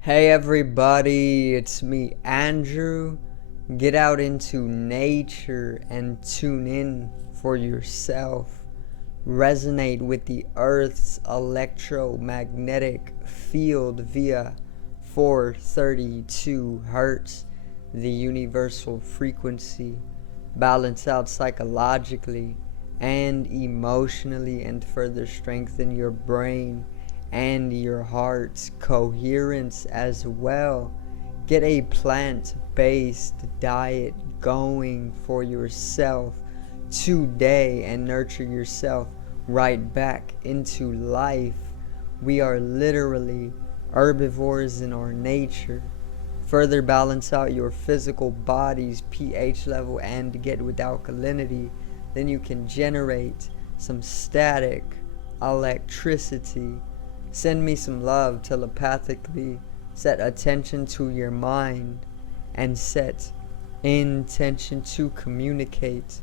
Hey everybody, it's me Andrew. Get out into nature and tune in for yourself. Resonate with the Earth's electromagnetic field via 432 Hertz, the universal frequency. Balance out psychologically and emotionally and further strengthen your brain and your heart's coherence as well. Get a plant-based diet going for yourself today and nurture yourself right back into life. We are literally herbivores in our nature. Further balance out your physical body's pH level and get with alkalinity, then you can generate some static electricity. Send me some love telepathically. Set attention to your mind and set intention to communicate.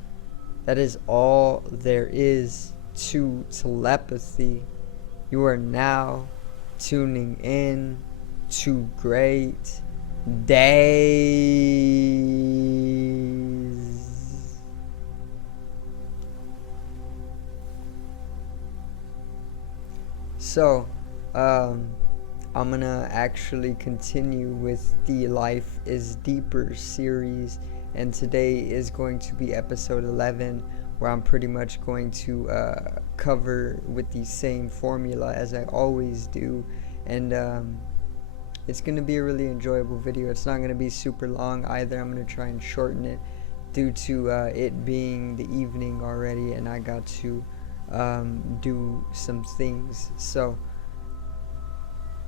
That is all there is to telepathy. You are now tuning in to great days. So, I'm gonna actually continue with the Life is Deeper series, and today is going to be episode 11, where I'm pretty much going to cover with the same formula as I always do, and it's going to be a really enjoyable video. It's not going to be super long either. I'm going to try and shorten it due to it being the evening already, and I got to do some things. So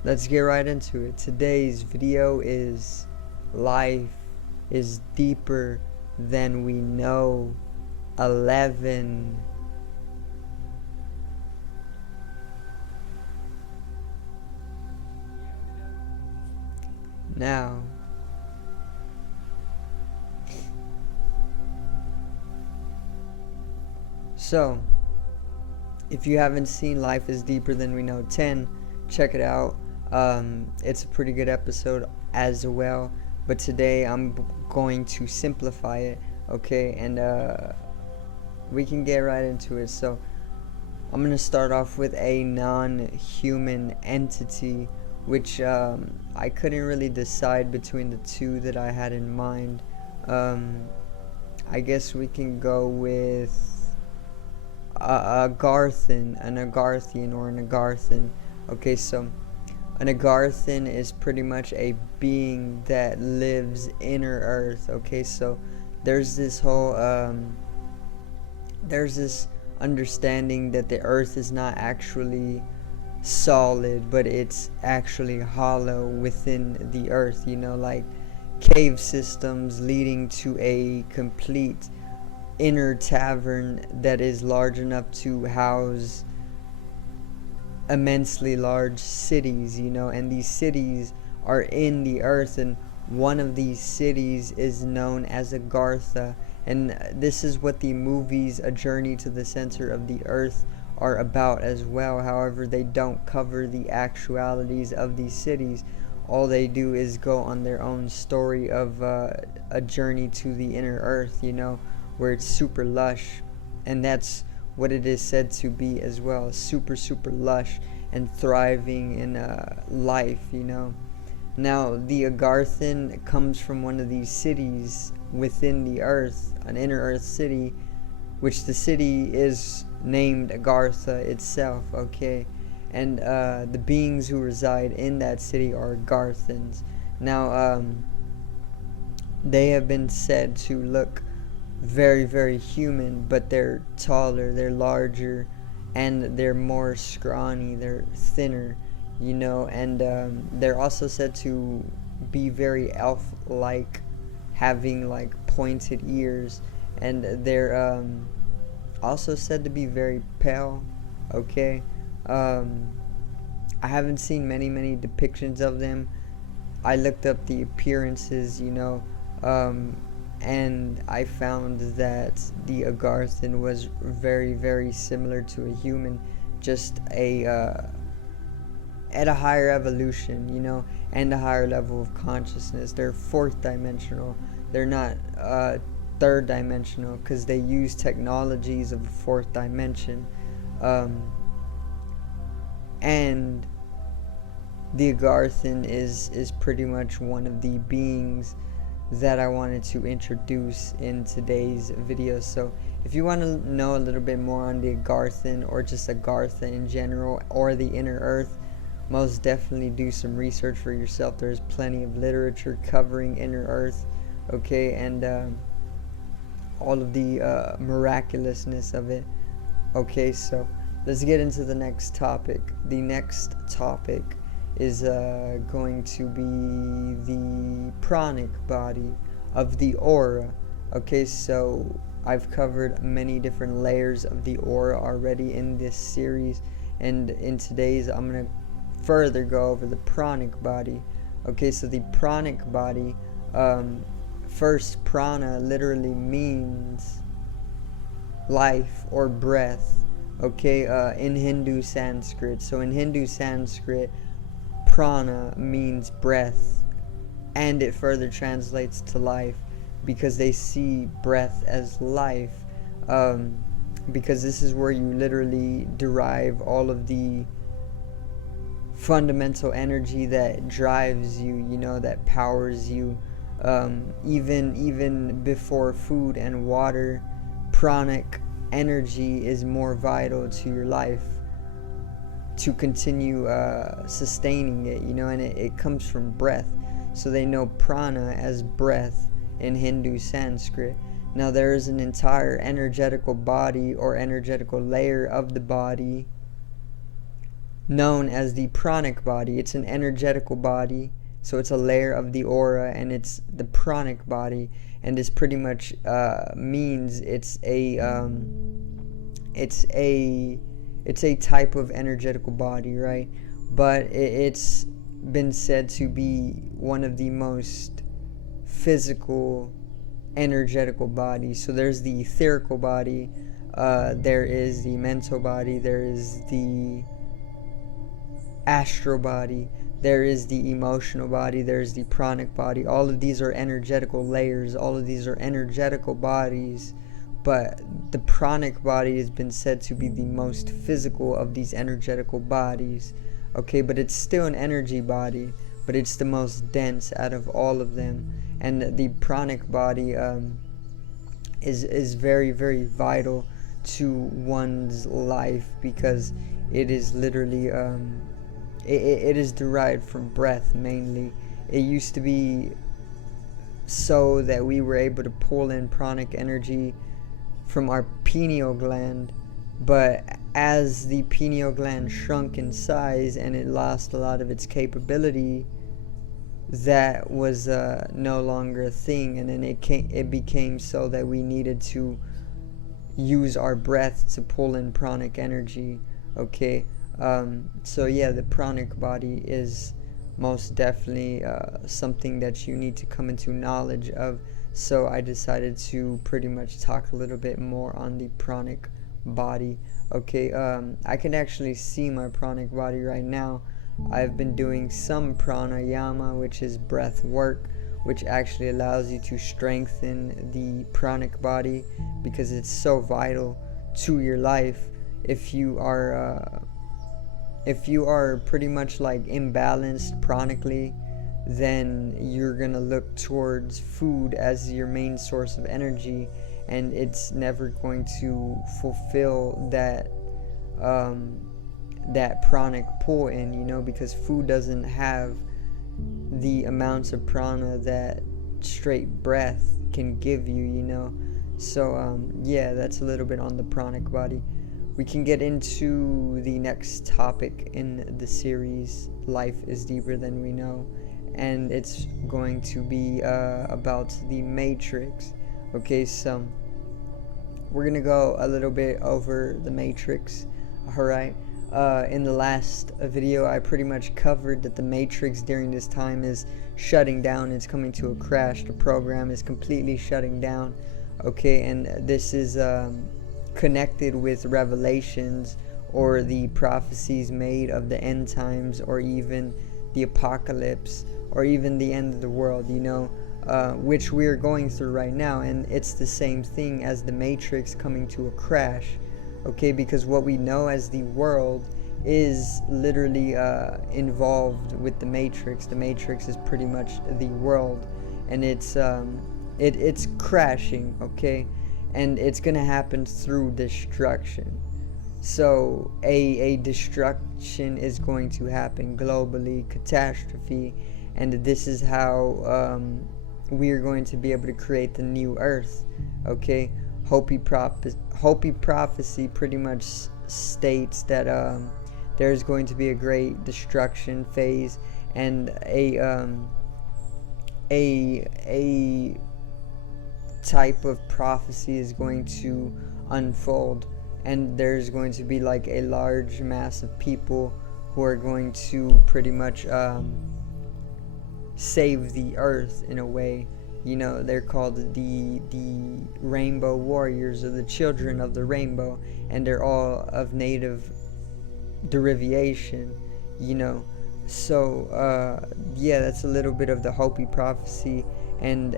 let's get right into it. Today's video is Life is Deeper Than We Know 11. Now, so if you haven't seen Life is Deeper Than We Know 10, check it out. It's a pretty good episode as well, but today I'm going to simplify it, okay, and we can get right into it. So I'm going to start off with a non-human entity, which I couldn't really decide between the two that I had in mind. I guess we can go with an agarthan or an agarthan. Okay, so an agarthan is pretty much a being that lives inner earth. Okay, so there's this whole there's this understanding that the earth is not actually solid, but it's actually hollow within the earth, you know, like cave systems leading to a complete inner cavern that is large enough to house immensely large cities, you know, and these cities are in the earth, and one of these cities is known as Agartha, and this is what the movies A Journey to the Center of the Earth are about as well. However, they don't cover the actualities of these cities. All they do is go on their own story of a journey to the inner earth, you know, where it's super lush, and that's what it is said to be as well, super lush and thriving in life, you know. Now the agarthan comes from one of these cities within the earth, an inner earth city, which the city is named Agartha itself, okay, and the beings who reside in that city are Agarthans. Now they have been said to look very human, but they're taller, they're larger, and they're more scrawny, they're thinner, you know, and they're also said to be very elf-like, having like pointed ears, and they're also said to be very pale, okay. I haven't seen many depictions of them. I looked up the appearances, you know, and I found that the agarthan was very similar to a human, just a at a higher evolution, you know, and a higher level of consciousness. They're fourth dimensional. They're not third dimensional, because they use technologies of a fourth dimension. And the agarthan is pretty much one of the beings that I wanted to introduce in today's video. So if you want to know a little bit more on the agarthan, or just agartha in general, or the inner earth, most definitely do some research for yourself. There's plenty of literature covering inner earth, okay, and all of the miraculousness of it. Okay, so let's get into the next topic. The next topic is going to be the pranic body of the aura. Okay, so I've covered many different layers of the aura already in this series, and in today's I'm going to further go over the pranic body. Okay, so the pranic body, first, prana literally means life or breath, okay, in Hindu Sanskrit. So in Hindu Sanskrit, prana means breath, and it further translates to life, because they see breath as life, because this is where you literally derive all of the fundamental energy that drives you, you know, that powers you. Even before food and water, pranic energy is more vital to your life to continue sustaining it, you know, and it comes from breath. So they know prana as breath in Hindu Sanskrit. Now there is an entire energetical body or energetical layer of the body known as the pranic body. It's an energetical body, so it's a layer of the aura, and it's the pranic body, and this pretty much means it's a type of energetical body, right? But it's been said to be one of the most physical energetical bodies. So there's the etherical body, there is the mental body, there is the astral body, there is the emotional body, there's the pranic body. All of these are energetical layers, all of these are energetical bodies, but the pranic body has been said to be the most physical of these energetical bodies, okay, but it's still an energy body, but it's the most dense out of all of them. And the pranic body is very, very vital to one's life, because it is literally it is derived from breath mainly. It used to be so that we were able to pull in pranic energy from our pineal gland, but as the pineal gland shrunk in size and it lost a lot of its capability, that was no longer a thing, and then it became so that we needed to use our breath to pull in pranic energy, okay. So yeah, the pranic body is most definitely something that you need to come into knowledge of. So I decided to pretty much talk a little bit more on the pranic body. Okay, I can actually see my pranic body right now. I've been doing some pranayama, which is breath work, which actually allows you to strengthen the pranic body, because it's so vital to your life. If you are pretty much like imbalanced chronically, then you're gonna look towards food as your main source of energy, and it's never going to fulfill that that pranic pull in, you know, because food doesn't have the amounts of prana that straight breath can give you, you know. So yeah, that's a little bit on the pranic body. We can get into the next topic in the series, Life is Deeper Than We Know, and it's going to be about the Matrix. Okay, so we're gonna go a little bit over the Matrix. Alright, in the last video I pretty much covered that the Matrix during this time is shutting down. It's coming to a crash. The program is completely shutting down, okay, and this is connected with Revelations or the prophecies made of the end times, or even the apocalypse, or even the end of the world, which we are going through right now. And it's the same thing as the Matrix coming to a crash, okay? Because what we know as the world is literally involved with the Matrix. The Matrix is pretty much the world, and it's crashing, okay? And it's gonna happen through destruction. So a destruction is going to happen globally, catastrophe, and this is how we are going to be able to create the new earth, okay? Hopi prophecy pretty much states that there's going to be a great destruction phase, and a type of prophecy is going to unfold, and there's going to be like a large mass of people who are going to pretty much save the earth in a way. They're called the rainbow warriors, or the children of the rainbow, and they're all of native derivation. So yeah, that's a little bit of the Hopi prophecy and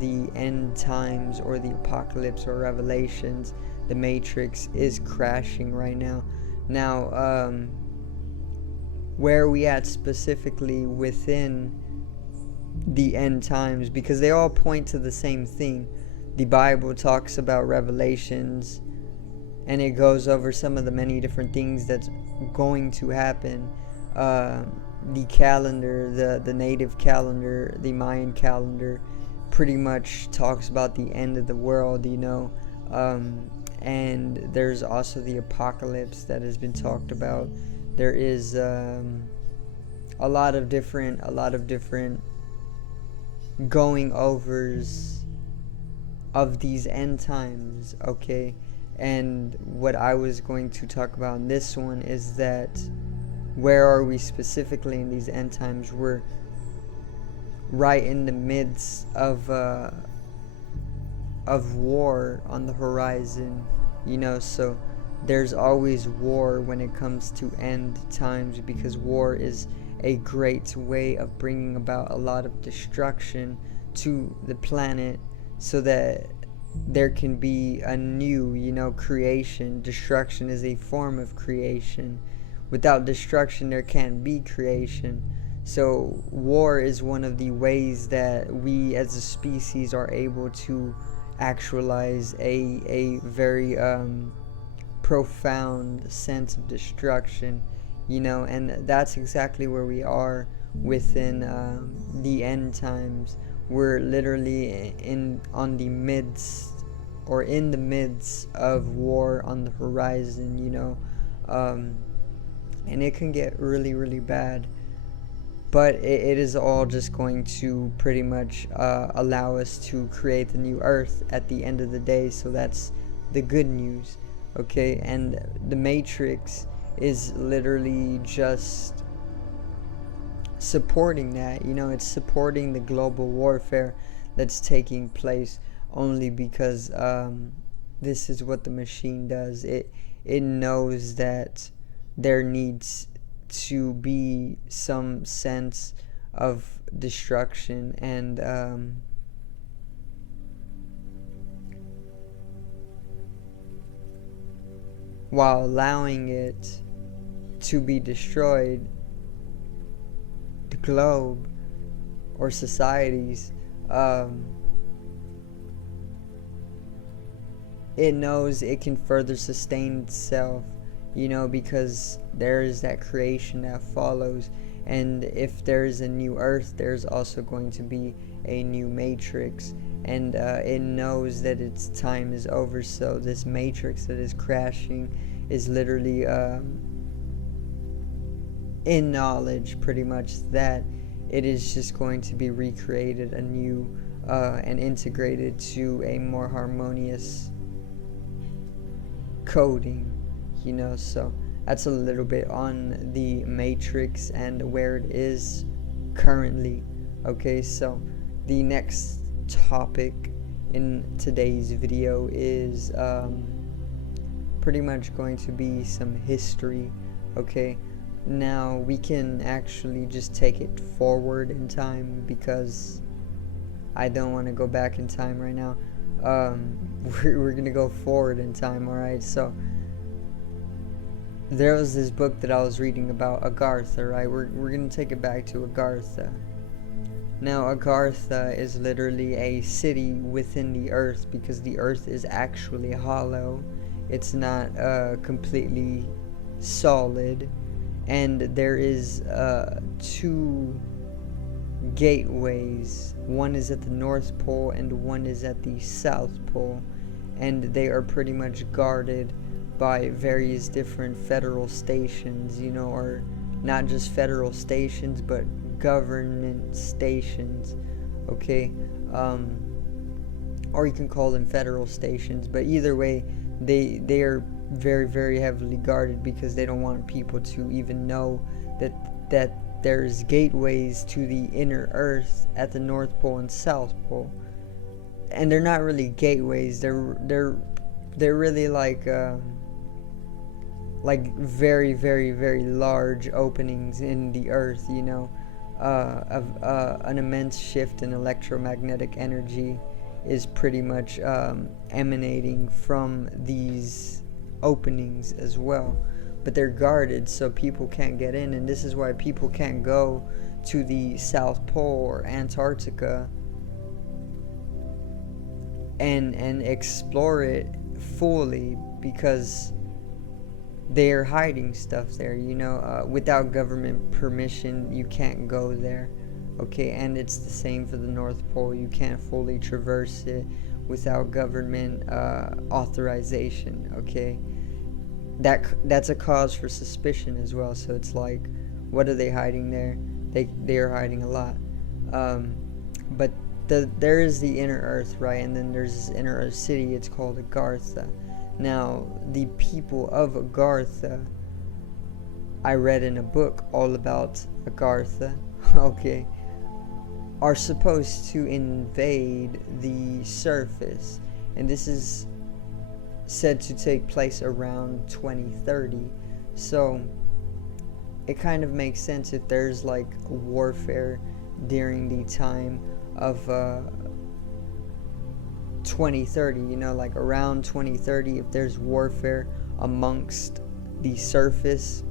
the end times, or the apocalypse, or revelations. The Matrix is crashing right now. Where are we at specifically within the end times? Because they all point to the same thing. The Bible talks about revelations, and it goes over some of the many different things that's going to happen. The calendar, the native calendar, the Mayan calendar, pretty much talks about the end of the world, and there's also the apocalypse that has been talked about. There is a lot of different going overs of these end times, okay? And what I was going to talk about in this one is that where are we specifically in these end times? We're right in the midst of war on the horizon, so there's always war when it comes to end times, because war is a great way of bringing about a lot of destruction to the planet, so that there can be a new, creation. Destruction is a form of creation. Without destruction, there can't be creation. So war is one of the ways that we as a species are able to actualize a very profound sense of destruction, and that's exactly where we are within the end times. We're literally in the midst of war on the horizon, and it can get really, really bad. But it is all just going to pretty much allow us to create the new earth at the end of the day. So that's the good news, okay? And the Matrix is literally just supporting that. It's supporting the global warfare that's taking place, only because this is what the machine does. It knows that there needs to be some sense of destruction, and while allowing it to be destroyed, the globe or societies, it knows it can further sustain itself, because there is that creation that follows. And if there is a new earth, there's also going to be a new Matrix, and it knows that its time is over. So this Matrix that is crashing is literally in knowledge, pretty much, that it is just going to be recreated anew and integrated to a more harmonious coding, so that's a little bit on the Matrix and where it is currently. Okay, so the next topic in today's video is pretty much going to be some history, okay? Now we can actually just take it forward in time, because I don't want to go back in time right now. We're gonna go forward in time, alright? So there was this book that I was reading about Agartha, right? We're gonna take it back to Agartha. Now Agartha is literally a city within the earth, because the earth is actually hollow. It's not completely solid, and there is 2 gateways. One is at the North Pole and one is at the South Pole, and they are pretty much guarded by various different federal stations, or not just federal stations, but government stations, okay? Or you can call them federal stations, but either way, they are very, very heavily guarded, because they don't want people to even know that there's gateways to the inner earth at the North Pole and South Pole. And they're not really gateways, they're really like very, very, very large openings in the earth, an immense shift in electromagnetic energy is pretty much emanating from these openings as well. But they're guarded, so people can't get in, and this is why people can't go to the South Pole or Antarctica and explore it fully, because they're hiding stuff there, without government permission you can't go there, okay? And it's the same for the North Pole. You can't fully traverse it without government authorization, okay? That's a cause for suspicion as well. So it's like, what are they hiding there? They are hiding a lot. But there is the inner earth, right? And then there's this inner earth city. It's called Agartha. Now the people of Agartha, I read in a book all about Agartha, okay, are supposed to invade the surface, and this is said to take place around 2030. So it kind of makes sense if there's like warfare during the time of 2030, like around 2030, if there's warfare amongst the surface,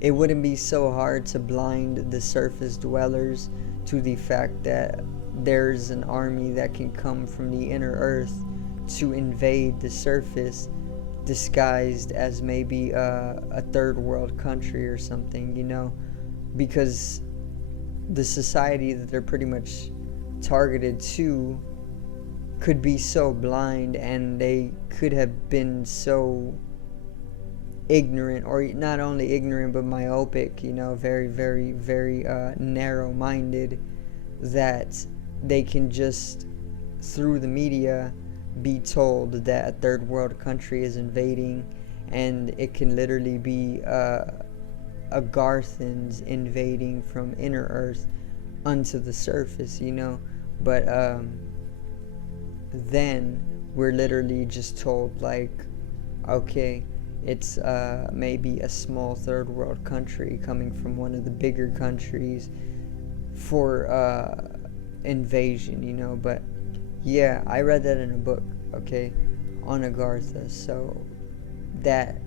it wouldn't be so hard to blind the surface dwellers to the fact that there's an army that can come from the inner earth to invade the surface, disguised as maybe a third world country or something, because the society that they're pretty much targeted to could be so blind, and they could have been so ignorant, or not only ignorant but myopic, very, very, very narrow-minded, that they can just through the media be told that a third world country is invading, and it can literally be Agarthans invading from inner earth onto the surface, but then we're literally just told, like, okay, it's maybe a small third world country coming from one of the bigger countries for invasion, but yeah, I read that in a book, okay, on Agartha. So that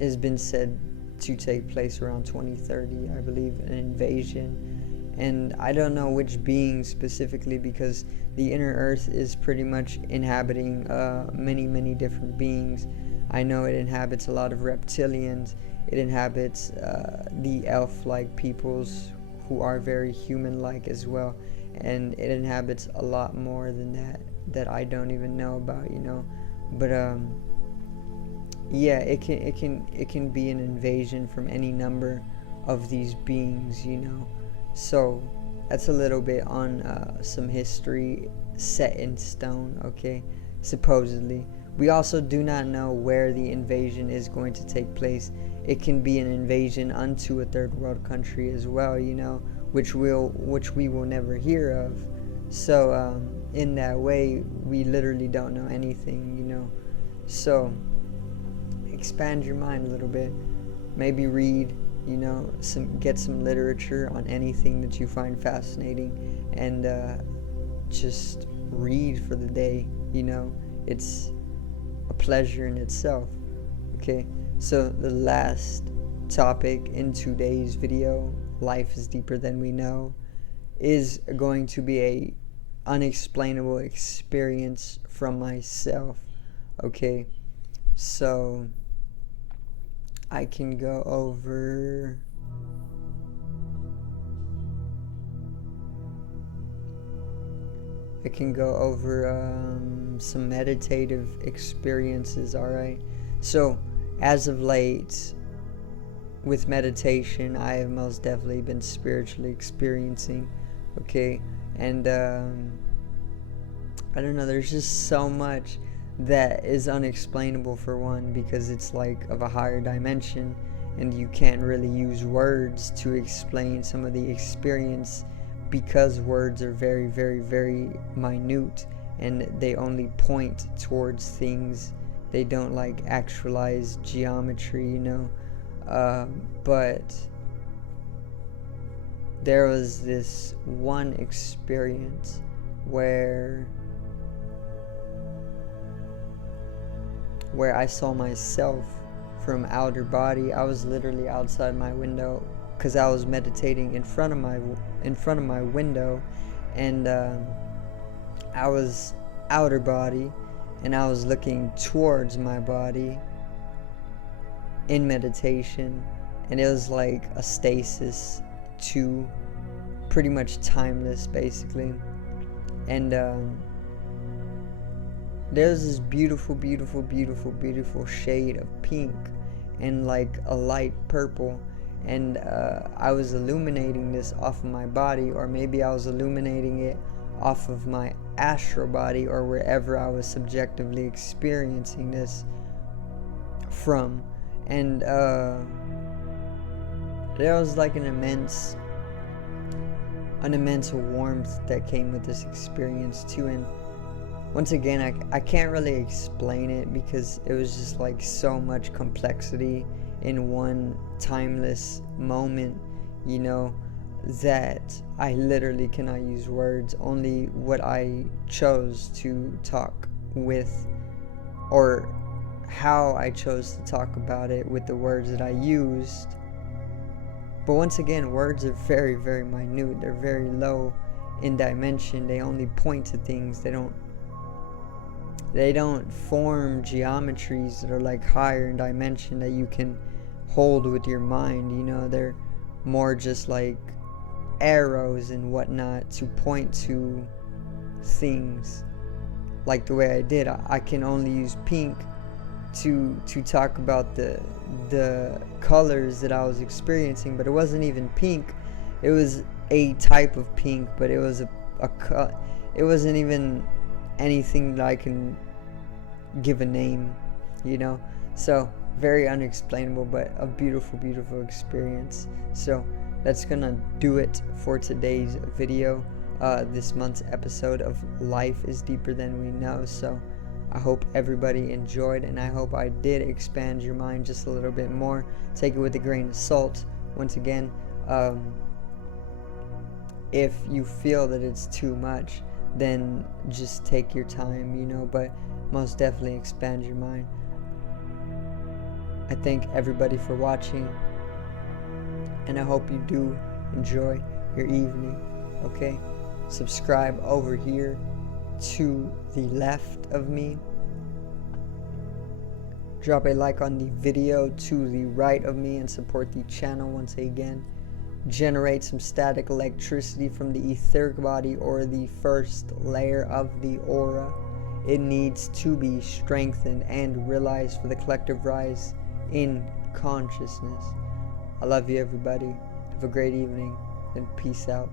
has been said to take place around 2030, I believe, an invasion. And I don't know which being specifically, because the inner earth is pretty much inhabiting many, many different beings. I know it inhabits a lot of reptilians. It inhabits the elf-like peoples who are very human-like as well. And it inhabits a lot more than that I don't even know about, but yeah, it can be an invasion from any number of these beings, so that's a little bit on some history set in stone, okay, supposedly. We also do not know where the invasion is going to take place. It can be an invasion unto a third world country as well, which we will never hear of. So in that way, we literally don't know anything, So expand your mind a little bit. Maybe read, get some literature on anything that you find fascinating, and just read for the day. It's a pleasure in itself. Okay, so the last topic in today's video, life is deeper than we know, is going to be a unexplainable experience from myself. Okay, so I can go over some meditative experiences. Alright, so as of late with meditation, I have most definitely been spiritually experiencing. Okay, and I don't know, there's just so much that is unexplainable, for one, because it's like of a higher dimension, and you can't really use words to explain some of the experience, because words are very, very, very minute, and they only point towards things. They don't like actualize geometry, but there was this one experience where I saw myself from outer body. I was literally outside my window because I was meditating in front of my window, and I was outer body, and I was looking towards my body in meditation, and it was like a stasis to pretty much timeless, basically. And there's this beautiful, beautiful, beautiful, beautiful shade of pink and like a light purple, and I was illuminating this off of my body, or maybe I was illuminating it off of my astral body, or wherever I was subjectively experiencing this from. And there was like an immense warmth that came with this experience too. And once again, I can't really explain it, because it was just like so much complexity in one timeless moment, that I literally cannot use words. Only what I chose to talk with, or how I chose to talk about it with the words that I used. But once again, words are very, very minute. They're very low in dimension. They only point to things. They don't form geometries that are like higher in dimension that you can hold with your mind. They're more just like arrows and whatnot to point to things. Like the way I did, I can only use pink to talk about the colors that I was experiencing, but it wasn't even pink. It was a type of pink, but it was it wasn't even anything that I can give a name, so very unexplainable, but a beautiful, beautiful experience. So that's gonna do it for today's video, this month's episode of Life is Deeper Than We Know. So I hope everybody enjoyed, and I hope I did expand your mind just a little bit more. Take it with a grain of salt. Once again, if you feel that it's too much, then just take your time, but most definitely expand your mind. I thank everybody for watching, and I hope you do enjoy your evening. Okay, subscribe over here to the left of me. Drop a like on the video to the right of me, and support the channel once again. Generate some static electricity from the etheric body, or the first layer of the aura. It needs to be strengthened and realized for the collective rise in consciousness. I love you, everybody. Have a great evening, and peace out.